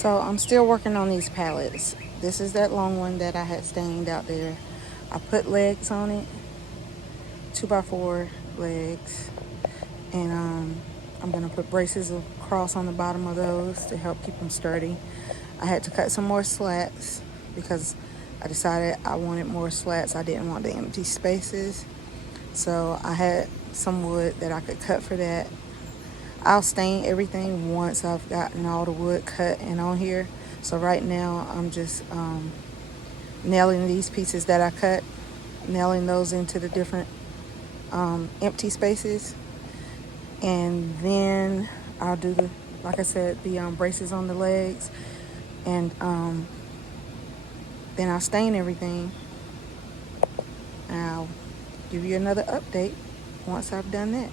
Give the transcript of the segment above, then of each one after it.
So I'm still working on these pallets. This is that long one that I had stained out there. I put legs on it, 2x4 legs, and I'm gonna put braces across on the bottom of those to help keep them sturdy. I had to cut some more slats because I decided I wanted more slats. I didn't want the empty spaces. So I had some wood that I could cut for that. I'll stain everything once I've gotten all the wood cut and on here. So right now I'm just nailing these pieces that I cut, nailing those into the different empty spaces. And then I'll do the, like I said, the braces on the legs. And then I'll stain everything. And I'll give you another update once I've done that.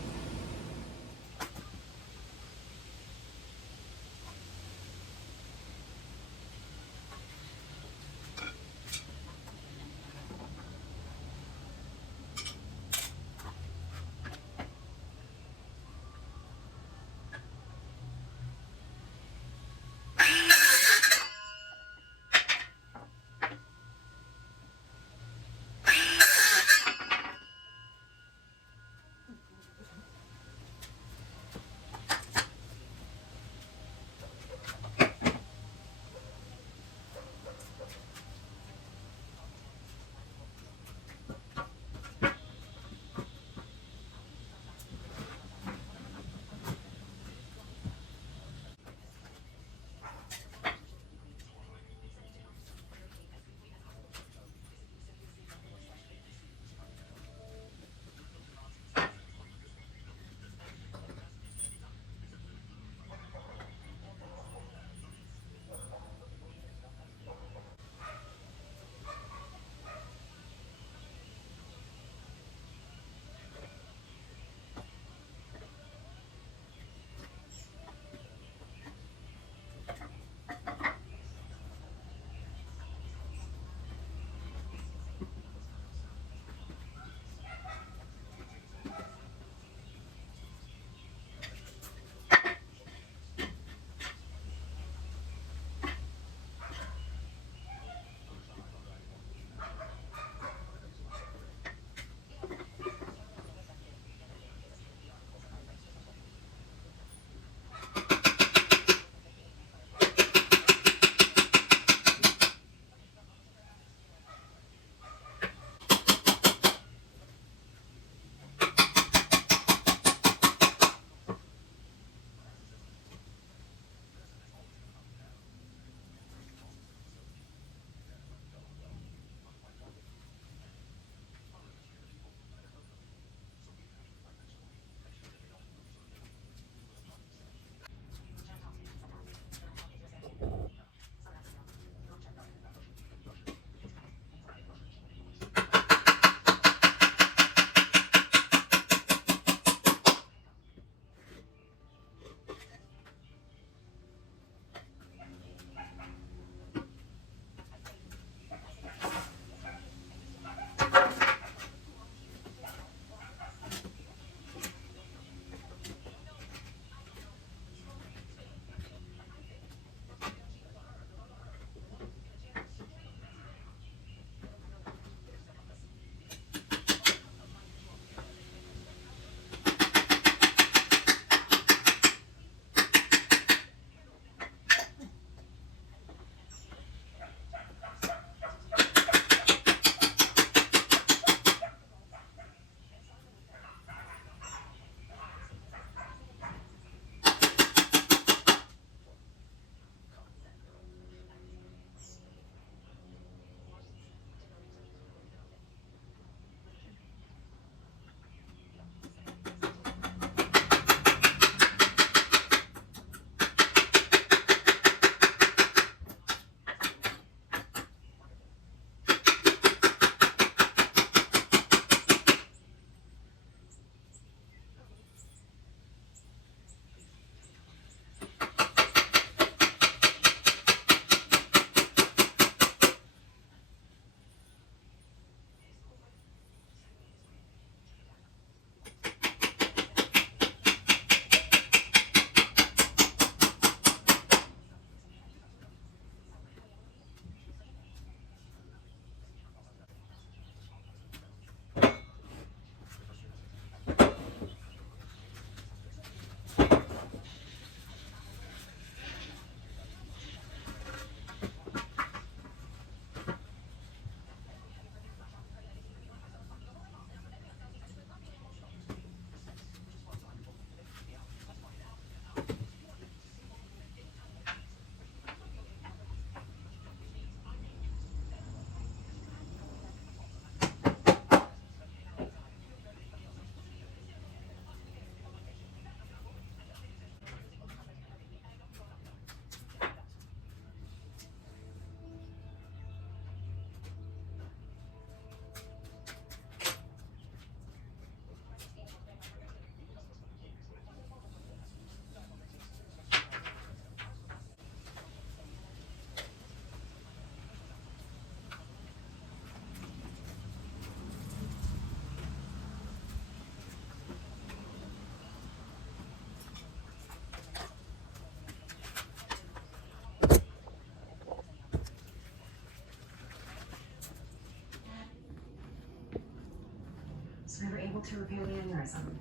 We were able to repair the aneurysm.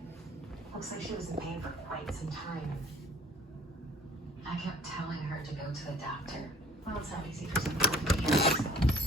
Looks like she was in pain for quite some time. I kept telling her to go to the doctor. Well, it's not easy for some people to hear themselves.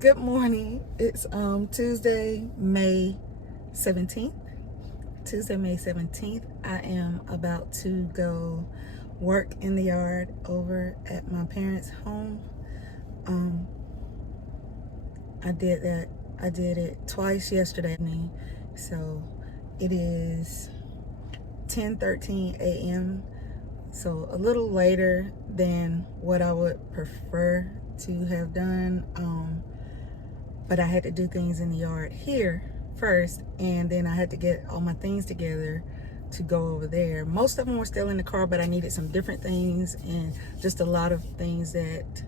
Good morning. It's Tuesday, May 17th. Tuesday, May 17th. I am about to go work in the yard over at my parents' home. I did it twice yesterday evening. So it is 10:13 a.m. So a little later than what I would prefer to have done, but I had to do things in the yard here first, and then I had to get all my things together to go over there. Most of them were still in the car, but I needed some different things and just a lot of things that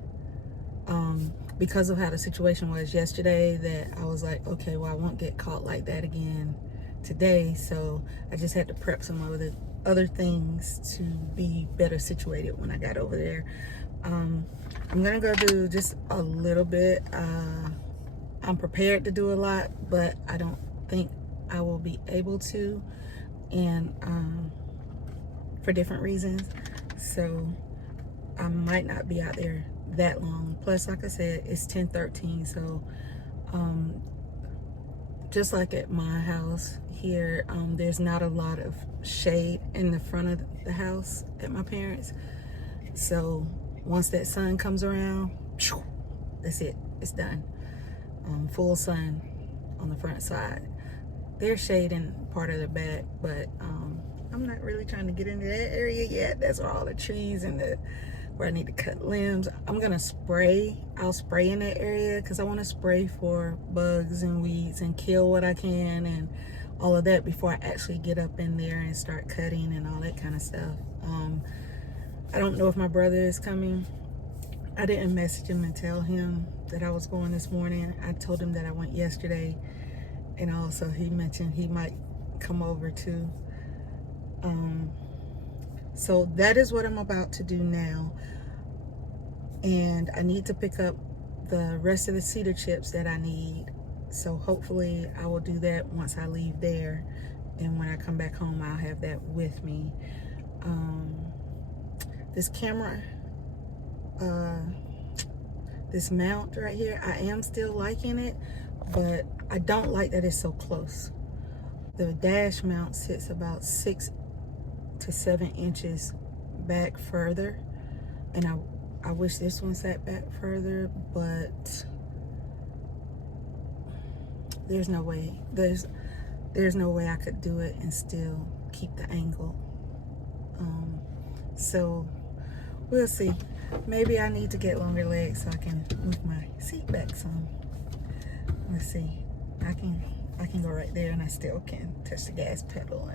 because of how the situation was yesterday, that I was like, okay, well, I won't get caught like that again today. So I just had to prep some of the other things to be better situated when I got over there. I'm gonna go do just a little bit. I'm prepared to do a lot, but I don't think I will be able to, and for different reasons. So I might not be out there that long. Plus, like I said, it's 10:13, so just like at my house here, there's not a lot of shade in the front of the house at my parents'. So once that sun comes around, that's it, it's done. Full sun on the front side. There's shade in part of the back, but I'm not really trying to get into that area yet. That's where all the trees and where I need to cut limbs. I'm gonna spray. I'll spray in that area because I want to spray for bugs and weeds and kill what I can and all of that before I actually get up in there and start cutting and all that kind of stuff. I don't know if my brother is coming. I didn't message him and tell him that I was going this morning. I told him that I went yesterday, and also he mentioned he might come over too. So that is what I'm about to do now, and I need to pick up the rest of the cedar chips that I need. So hopefully I will do that once I leave there, and when I come back home I'll have that with me. This camera, this mount right here, I am still liking it, but I don't like that it's so close. The dash mount sits about 6 to 7 inches back further, and I wish this one sat back further, but there's no way I could do it and still keep the angle. So we'll see. Maybe I need to get longer legs so I can move my seat back some. Let's see. I can go right there and I still can touch the gas pedal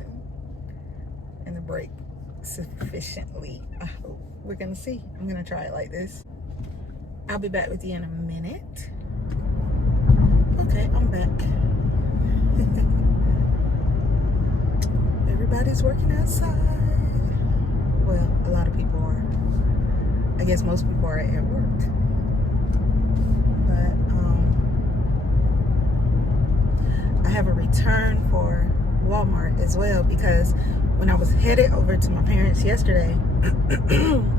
and the brake sufficiently. I hope. We're gonna see. I'm gonna try it like this. I'll be back with you in a minute. Okay, I'm back. Everybody's working outside. Well, a lot of people are. I guess most people are at work. But I have a return for Walmart as well, because when I was headed over to my parents yesterday,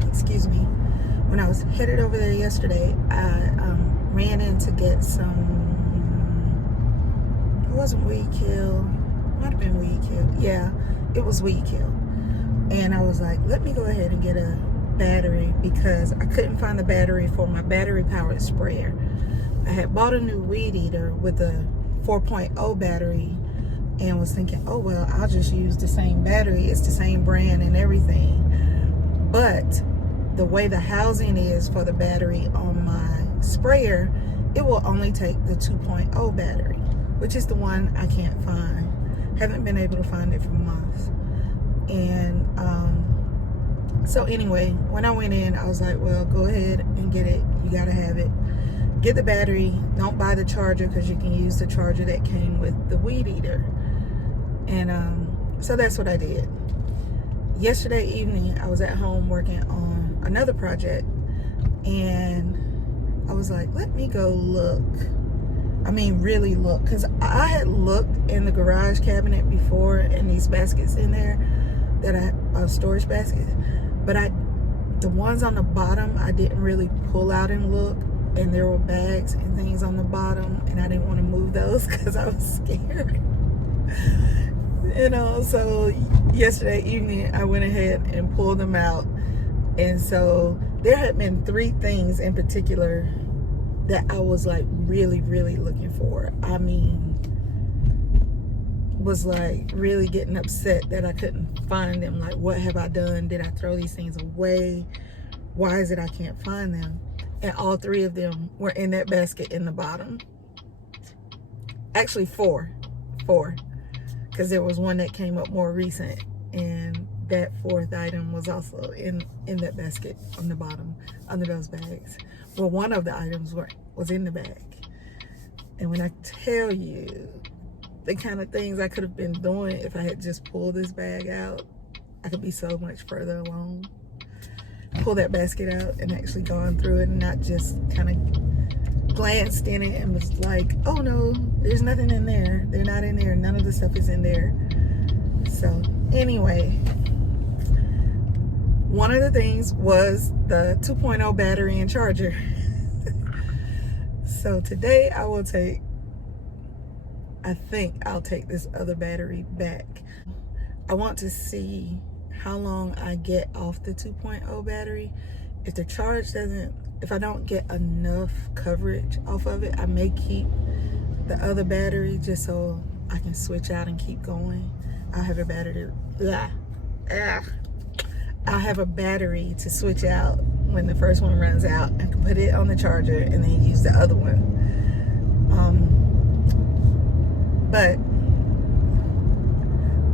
excuse me, when I was headed over there yesterday, I ran in to get some, it wasn't weed kill, might have been weed kill. Yeah, it was weed kill. And I was like, let me go ahead and get a battery, because I couldn't find the battery for my battery powered sprayer. I had bought a new weed eater with a 4.0 battery and was thinking, oh well, I'll just use the same battery, it's the same brand and everything. But the way the housing is for the battery on my sprayer, it will only take the 2.0 battery, which is the one I can't find. Haven't been able to find it for months. And so anyway, when I went in, I was like, well, go ahead and get it. You gotta have it. Get the battery. Don't buy the charger, because you can use the charger that came with the weed eater. And so that's what I did. Yesterday evening, I was at home working on another project, and I was like, let me go look. I mean, really look, because I had looked in the garage cabinet before, in these baskets in there that storage baskets, but the ones on the bottom, I didn't really pull out and look, and there were bags and things on the bottom, and I didn't want to move those because I was scared. You know, so yesterday evening, I went ahead and pulled them out. And so there had been 3 things in particular that I was like really, really looking for. I mean, was like really getting upset that I couldn't find them. Like, what have I done? Did I throw these things away? Why is it I can't find them? And all 3 of them were in that basket in the bottom. Actually, 4. Because there was one that came up more recent, and that 4th item was also in that basket on the bottom, under those bags. Well, one of the items was in the bag. And when I tell you the kind of things I could have been doing if I had just pulled this bag out, I could be so much further along. Pull that basket out and actually gone through it, and not just kind of glanced in it and was like, oh no, there's nothing in there. They're not in there. None of the stuff is in there. So anyway, one of the things was the 2.0 battery and charger. So today I think I'll take this other battery back. I want to see how long I get off the 2.0 battery. If I don't get enough coverage off of it, I may keep the other battery just so I can switch out and keep going. I'll have a battery to switch out when the first one runs out. I can put it on the charger and then use the other one. But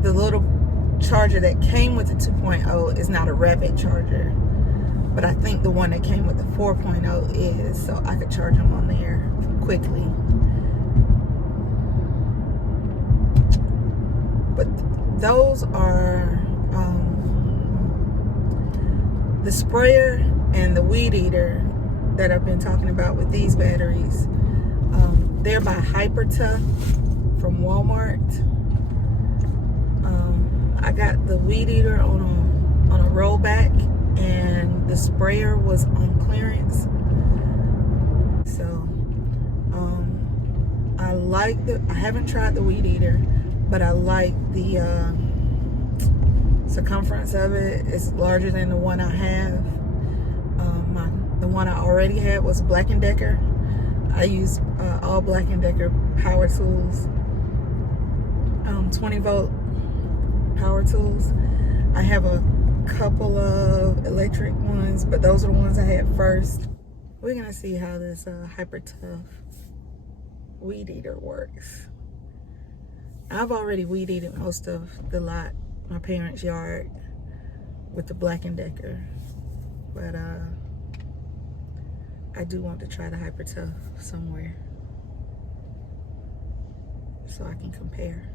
the little charger that came with the 2.0 is not a rapid charger, but I think the one that came with the 4.0 is, so I could charge them on there quickly. But those are the sprayer and the weed eater that I've been talking about with these batteries. They're by Hyper-Tough from Walmart. I got the weed eater on a rollback, and the sprayer was on clearance. So I haven't tried the weed eater, but I like the circumference of it. It's larger than the one I have. The one I already had was Black & Decker. I use all Black & Decker power tools, 20 volt power tools. I have a couple of electric ones, but those are the ones I had first. We're gonna see how this Hyper-Tough weed eater works. I've already weed eated most of the lot, my parents' yard, with the Black & Decker, but I do want to try the Hyper-Tough somewhere so I can compare.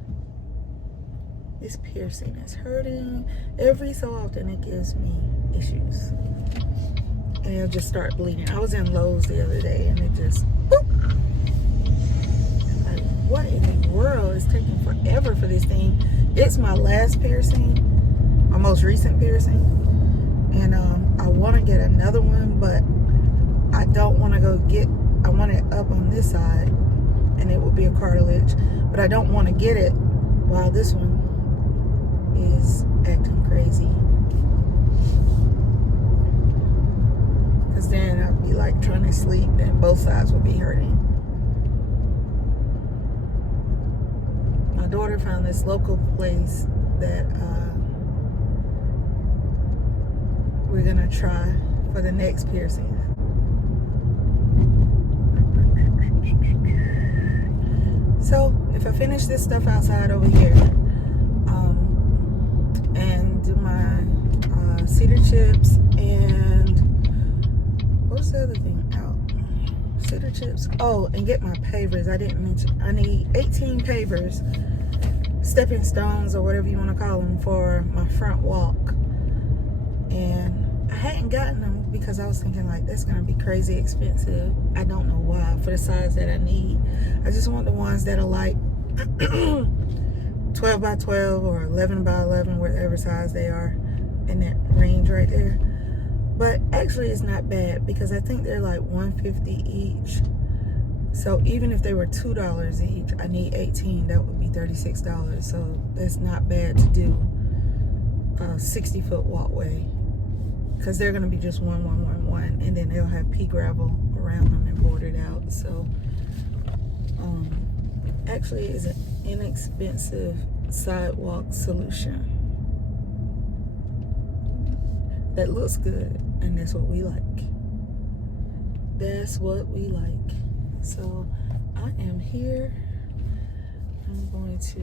This piercing is hurting. Every so often it gives me issues, and it'll just start bleeding. I was in Lowe's the other day, and it just boop. Like, what in the world is taking forever for this thing? It's my last piercing, my most recent piercing, and I want to get another one, but I don't want to I want it up on this side, and it will be a cartilage, but I don't want to get it while this one is acting crazy, because then I'd be like trying to sleep and both sides would be hurting. My daughter found this local place that we're gonna try for the next piercing. So if I finish this stuff outside over here, cedar chips and what was the other thing out? Cedar chips. Oh, and get my pavers. I didn't mention. I need 18 pavers, stepping stones or whatever you want to call them, for my front walk. And I hadn't gotten them because I was thinking like that's gonna be crazy expensive. I don't know why, for the size that I need. I just want the ones that are like 12 by 12 or 11 by 11, whatever size they are, in that range right there. But actually it's not bad because I think they're like $1.50 each. So even if they were $2 each, I need 18. That would be $36. So that's not bad to do a 60-foot walkway, because they're gonna be just one, and then they'll have pea gravel around them and bordered out. So actually it's an inexpensive sidewalk solution that looks good, and that's what we like. That's what we like. So I am here. I'm going to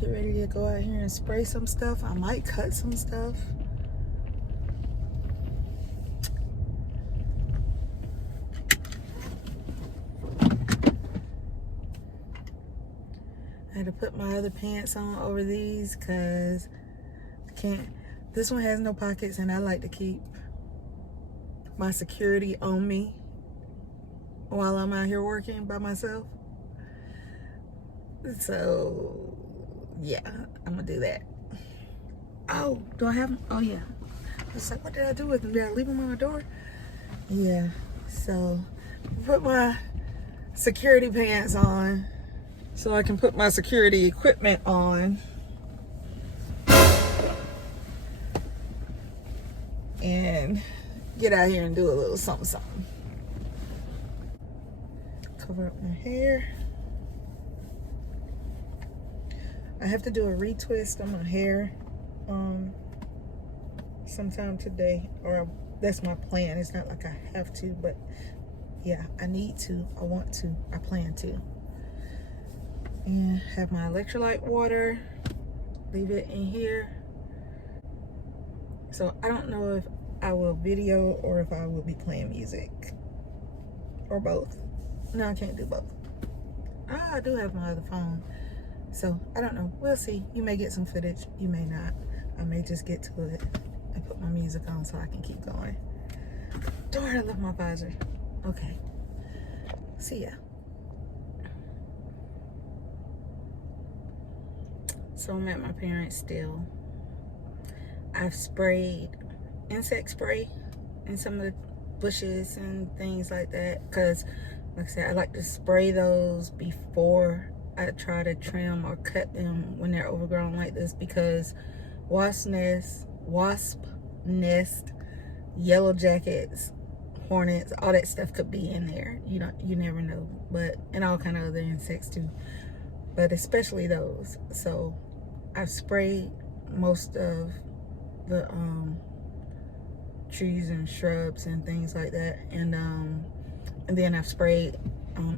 get ready to go out here and spray some stuff. I might cut some stuff. I had to put my other pants on over these because I can't. This one has no pockets, and I like to keep my security on me while I'm out here working by myself. So yeah, I'm gonna do that. Oh, do I have them? Oh yeah. I was like, what did I do with them? Did I leave them on my door? Yeah. So put my security pants on so I can put my security equipment on. And get out here and do a little something. Cover up my hair. I have to do a retwist on my hair sometime today, or that's my plan. It's not like I have to, but yeah, I need to, I want to, I plan to. And have my electrolyte water, leave it in here. So I don't know if I will video or if I will be playing music, or both. No, I can't do both. I do have my other phone, so I don't know. We'll see. You may get some footage, you may not. I may just get to it and put my music on so I can keep going. Darn, I left my visor. Okay, see ya. So I'm at my parents' still. I've sprayed insect spray in some of the bushes and things like that, because like I said, I like to spray those before I try to trim or cut them when they're overgrown like this, because wasp nest, yellow jackets, hornets, all that stuff could be in there. You never know. But, and all kind of other insects too, but especially those. So I've sprayed most of the trees and shrubs and things like that, and then I've sprayed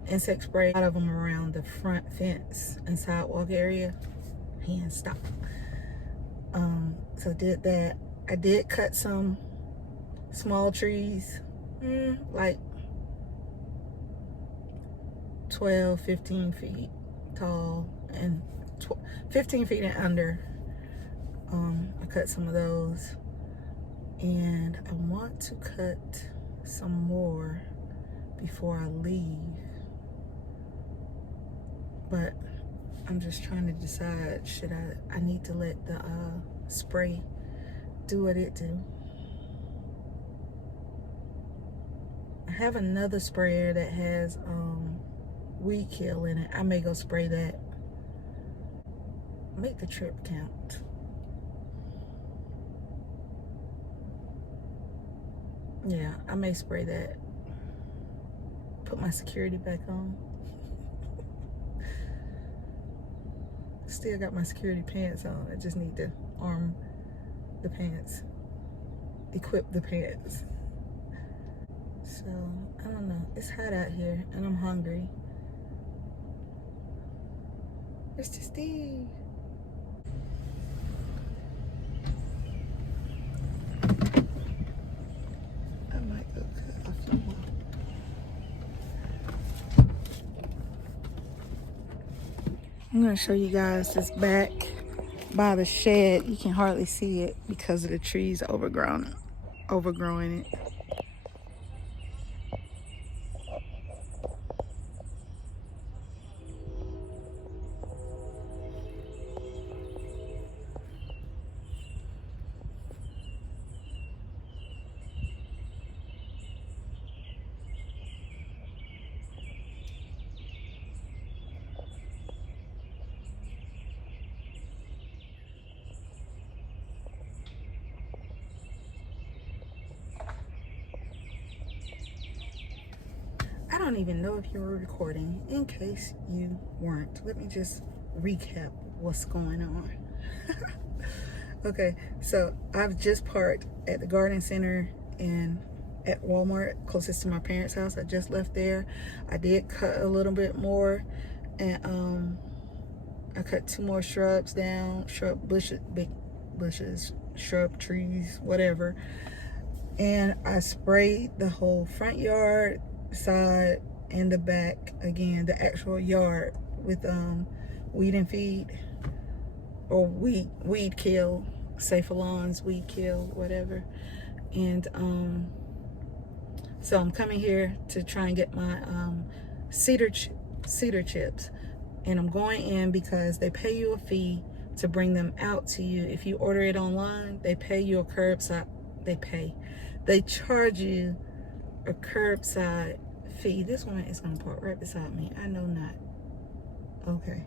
insect spray out of them around the front fence and sidewalk area. Hand stop. So did that. I did cut some small trees, like 12, 15 feet tall and 15 feet and under. I cut some of those, and I want to cut some more before I leave, but I'm just trying to decide, should I need to let the spray do what it do. I have another sprayer that has weed kill in it. I may go spray that. Make the trip count. Yeah, I may spray that. Put my security back on. Still got my security pants on. I just need to arm the pants, equip the pants. So I don't know, it's hot out here and I'm hungry. Mr. Steve. I'm gonna show you guys this back by the shed. You can hardly see it because of the trees overgrowing it. I don't even know if you were recording. In case you weren't, let me just recap what's going on. Okay, so I've just parked at the garden center and at Walmart closest to my parents' house. I just left there. I did cut a little bit more, and I cut 2 more shrubs down, big bushes, shrub trees, whatever. And I sprayed the whole front yard, side, and the back, again, the actual yard, with weed and feed, or weed kill, Safe Lawns, weed kill, whatever. And so I'm coming here to try and get my cedar chips, and I'm going in because they pay you a fee to bring them out to you. If you order it online, they pay you a curbside. They charge you a curbside fee. This one is gonna park right beside me. I know not. Okay.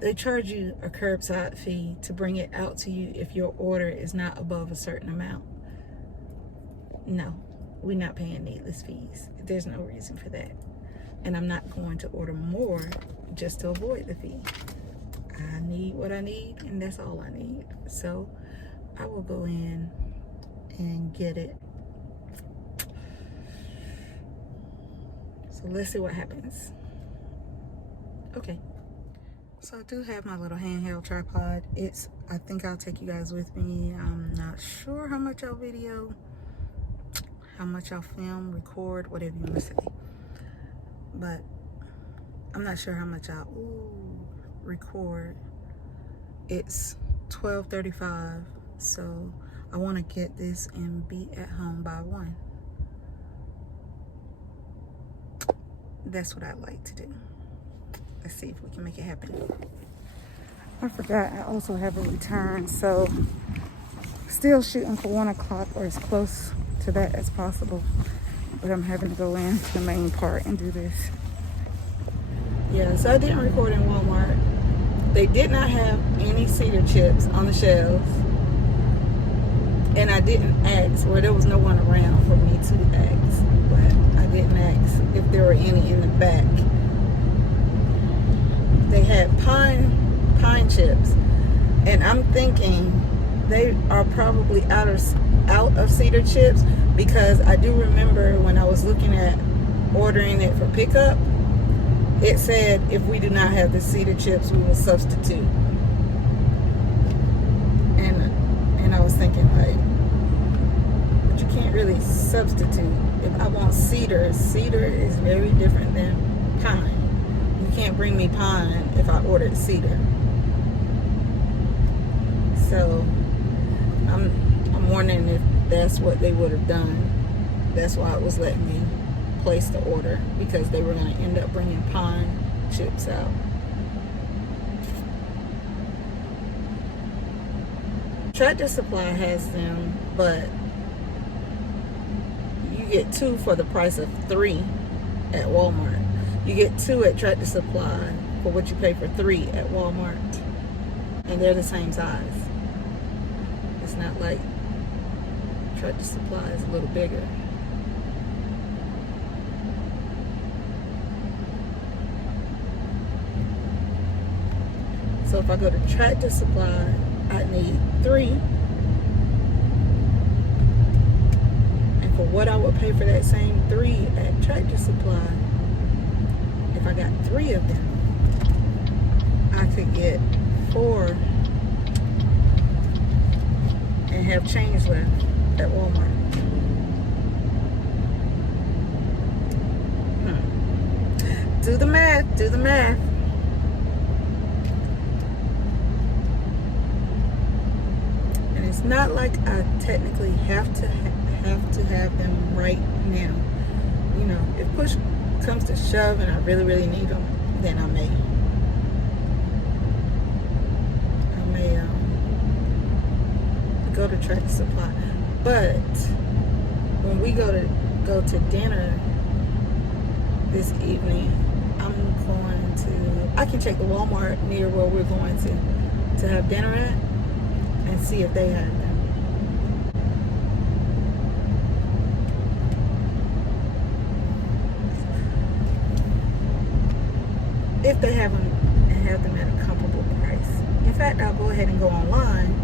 They charge you a curbside fee to bring it out to you if your order is not above a certain amount. No, we're not paying needless fees. There's no reason for that. And I'm not going to order more just to avoid the fee. I need what I need, and that's all I need. So I will go in and get it. So let's see what happens. Okay. So I do have my little handheld tripod. I think I'll take you guys with me. I'm not sure how much I'll video, how much I'll film, record, whatever you want to say. But I'm not sure how much I'll record. It's 12:35, so I want to get this and be at home by 1. That's what I'd like to do. Let's see if we can make it happen. I forgot I also have a return, so still shooting for 1 o'clock or as close to that as possible. But I'm having to go in the main part and do this. Yeah, so I didn't record in Walmart. They did not have any cedar chips on the shelves. And I didn't ask, or there was no one around for me to ask. But I didn't ask if there were any in the back. They had pine chips, and I'm thinking they are probably out of cedar chips, because I do remember when I was looking at ordering it for pickup, it said if we do not have the cedar chips, we will substitute. And I was thinking, like, but you can't really substitute. If I want cedar is very different than pine. You can't bring me pine if I ordered cedar. So I'm wondering if that's what they would have done. That's why it was letting me place the order, because they were going to end up bringing pine chips out. Tractor Supply has them, but you get 2 for the price of 3 at Walmart. You get 2 at Tractor Supply for what you pay for 3 at Walmart. And they're the same size. It's not like Tractor Supply is a little bigger. So if I go to Tractor Supply, I need 3. And for what I would pay for that same 3 at Tractor Supply, if I got 3 of them, I could get 4 and have change left at Walmart. Do the math. not like I technically have to have them right now. You know, if push comes to shove and I really need them, then I may go to Tractor Supply. But when we go to dinner this evening, I can check the Walmart near where we're going to have dinner at and see if they have them. If they have them and have them at a comparable price. In fact, I'll go ahead and go online,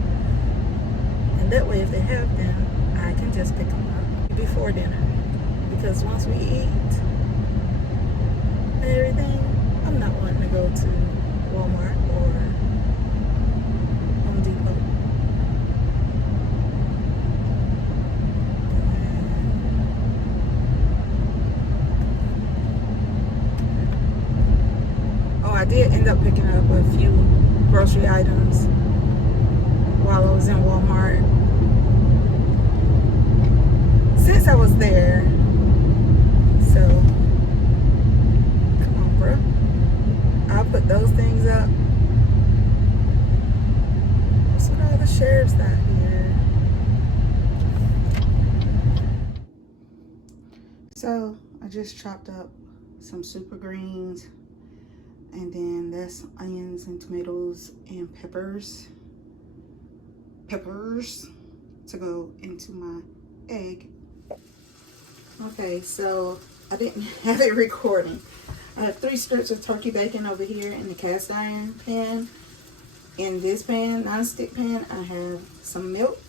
and that way if they have them, I can just pick them up before dinner. Because once we eat and everything, I'm not wanting to go to Walmart or Home Depot. Oh, I did end up picking up a few grocery items while I was in Walmart. Since I was there, so come on, bro. I'll put those things up. What's with all the sheriffs out here? So I just chopped up some super greens, and then that's onions and tomatoes and peppers to go into my egg. Okay, so I didn't have it recording. I have 3 strips of turkey bacon over here in the cast iron pan. In this pan, non-stick pan, I have some milk,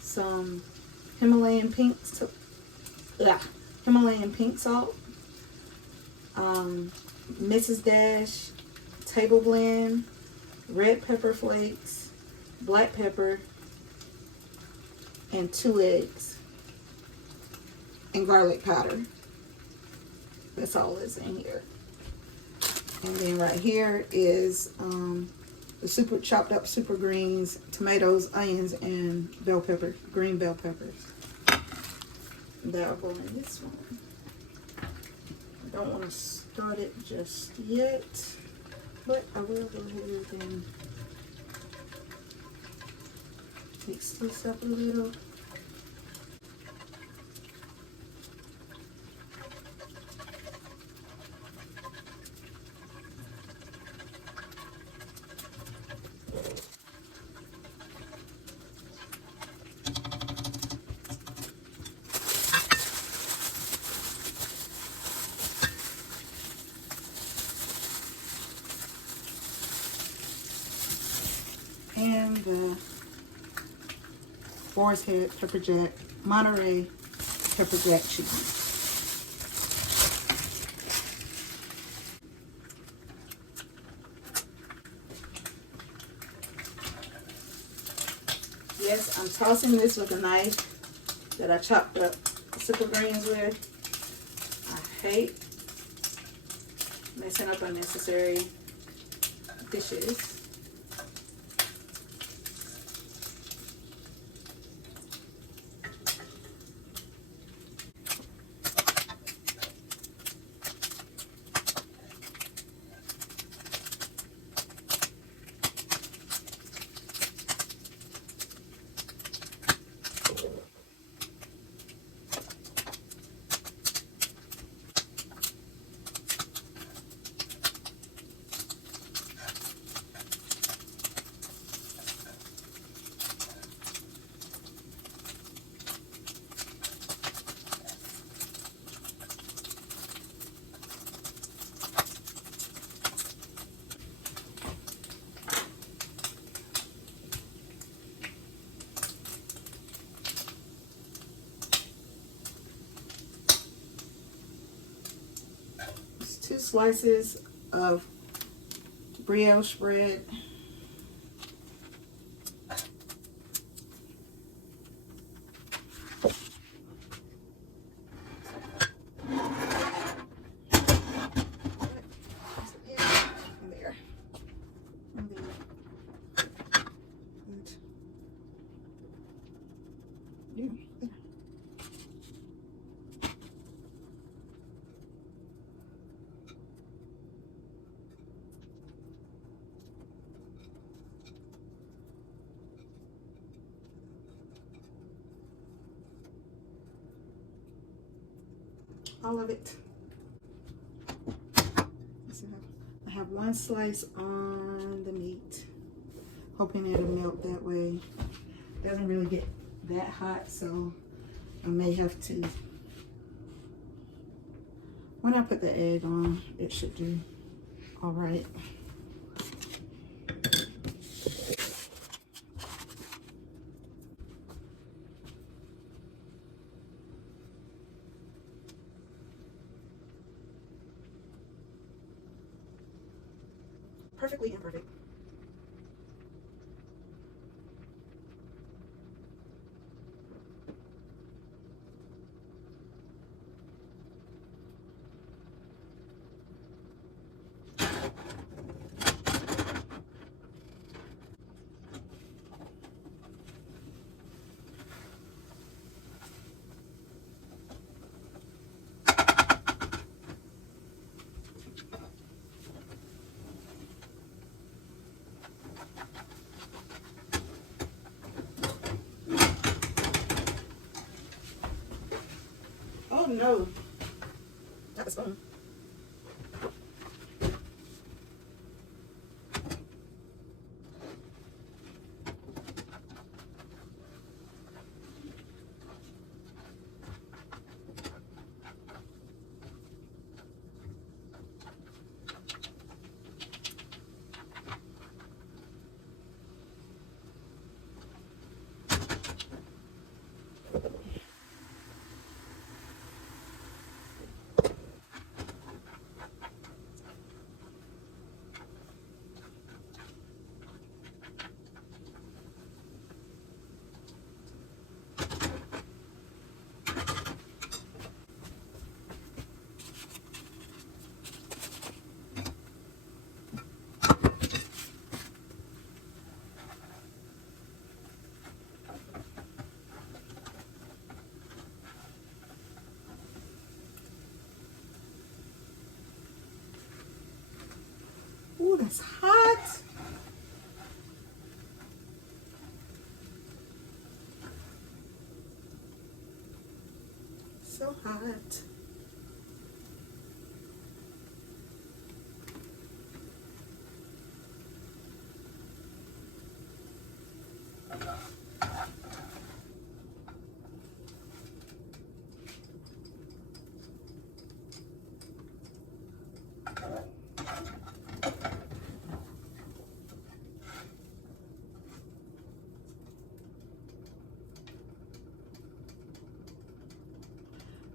some Himalayan pink salt, Mrs. Dash, table blend, red pepper flakes, black pepper, and 2 eggs, and garlic powder. That's all that's in here. And then right here is the chopped up super greens, tomatoes, onions, and green bell peppers. That'll go in this one. I don't want to start it just yet, but I will go ahead and mix this up a little. And the Boar's Head pepper jack, Monterey pepper jack cheese. Yes, I'm tossing this with a knife that I chopped up super greens with. I hate messing up unnecessary dishes. It's 2 slices of brioche bread. There. all of it. So I have one slice on the meat, hoping it'll melt that way. It doesn't really get that hot, so I may have to, when I put the egg on, it should do all right. Perfectly imperfect. Oh no, not the spoon. Ooh, that's hot. So hot.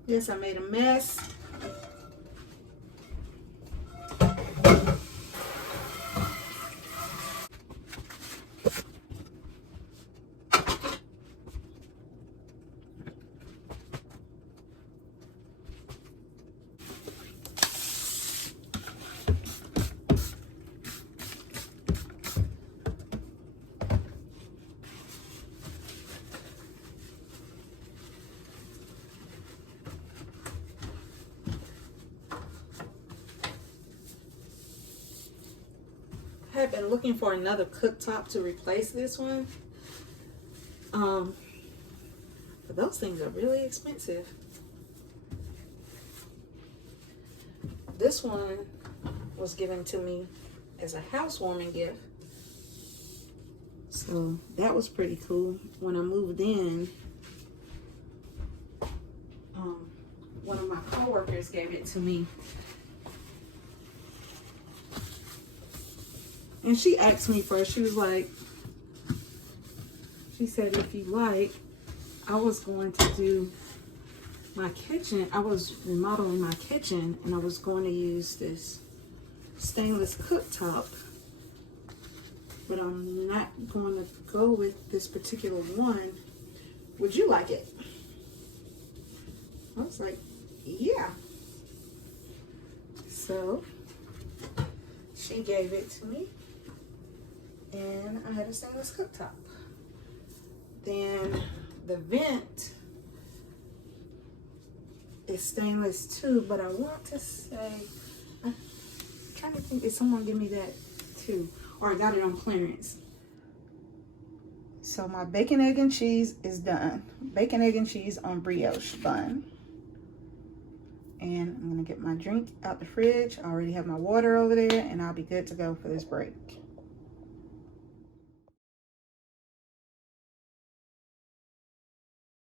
Yes, I made a mess. I have been looking for another cooktop to replace this one. But those things are really expensive. This one was given to me as a housewarming gift. So that was pretty cool. When I moved in, one of my coworkers gave it to me. And she asked me first, she was like, she said, if you like, I was going to do my kitchen. I was remodeling my kitchen and I was going to use this stainless cooktop, but I'm not going to go with this particular one. Would you like it? I was like, yeah. So she gave it to me and I had a stainless cooktop. Then the vent is stainless too, but I want to say, I'm trying to think, did someone give me that too? Or I got it on clearance. So my bacon, egg, and cheese is done. Bacon, egg, and cheese on brioche bun. And I'm gonna get my drink out the fridge. I already have my water over there, and I'll be good to go for this break.